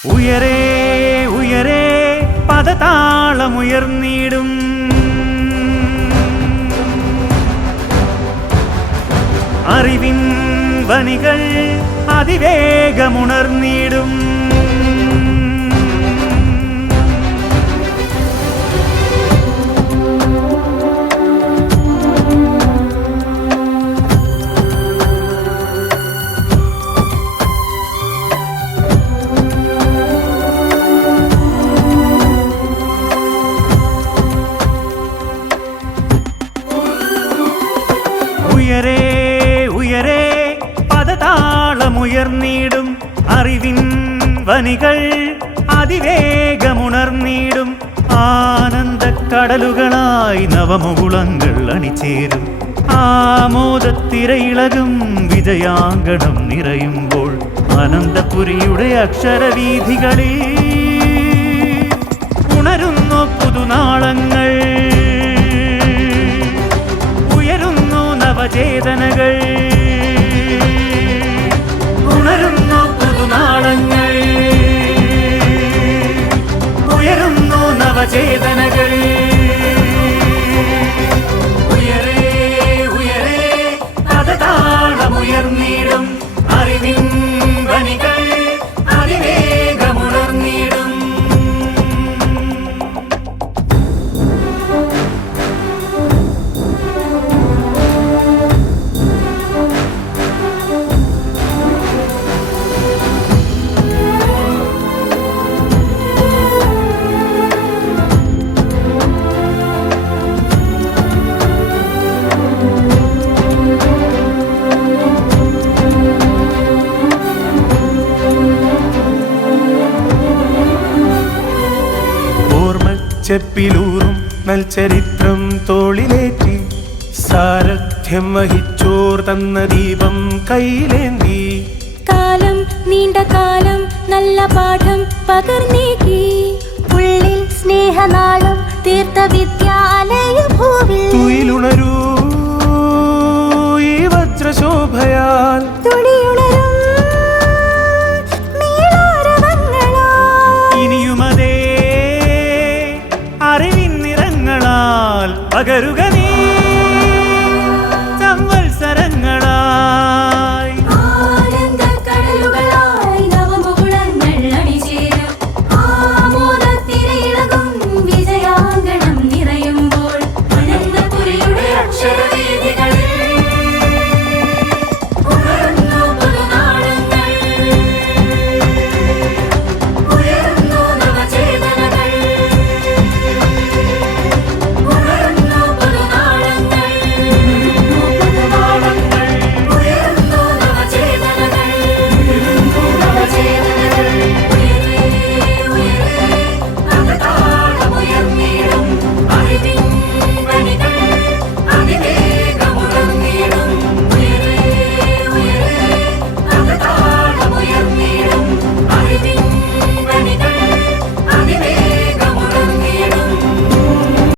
ഉയരേ ഉയരേ പദതാളമുയർന്നിടും അറിവിൻ വനികൾ അതിവേഗമുണർന്നിടും ഉയരേ ഉയരേ പദതാളമുയർന്നിടും അറിവിൻ വനികൾ അതിവേഗമുണർന്നിടും ആനന്ദക്കടലുകളായി നവമുകുളങ്ങൾ അണിചേരും ആമോദത്തിരയിളകും വിജയാങ്കണം നിറയുമ്പോൾ അനന്തപുരിയുടെ അക്ഷരവീഥികളിൽ ഉണരുന്നു പുതുനാളങ്ങൾ നവചേതനകൾ ഉണരുന്നു പുതുനാളങ്ങൾ ഉയരുന്നു നവചേതനകൾ ഉയരേ ഉയരേ പദതാളമുയർന്നിടും അറിവിൻ വനികൾ അതിവേഗമുണർന്നിടും ചെപ്പിലൂറും നൽചരിത്രം തോളിലേറ്റി സാരഥ്യം വഹിച്ചോർ തന്ന ദീപം കയ്യിലേന്തി കാലം നീണ്ട കാലം നല്ല പാഠം പകർന്നേകി ഉള്ളിൽ സ്നേഹനാളം തീർത്ത വിദ്യാലയ ഭൂവിൽ തുയിലുണരൂ ഈ വജ്രശോഭയാൽ തുണിയുണരും ഇനിയുമതേ അറിവിൻ നിറങ്ങളാൽ പകരുക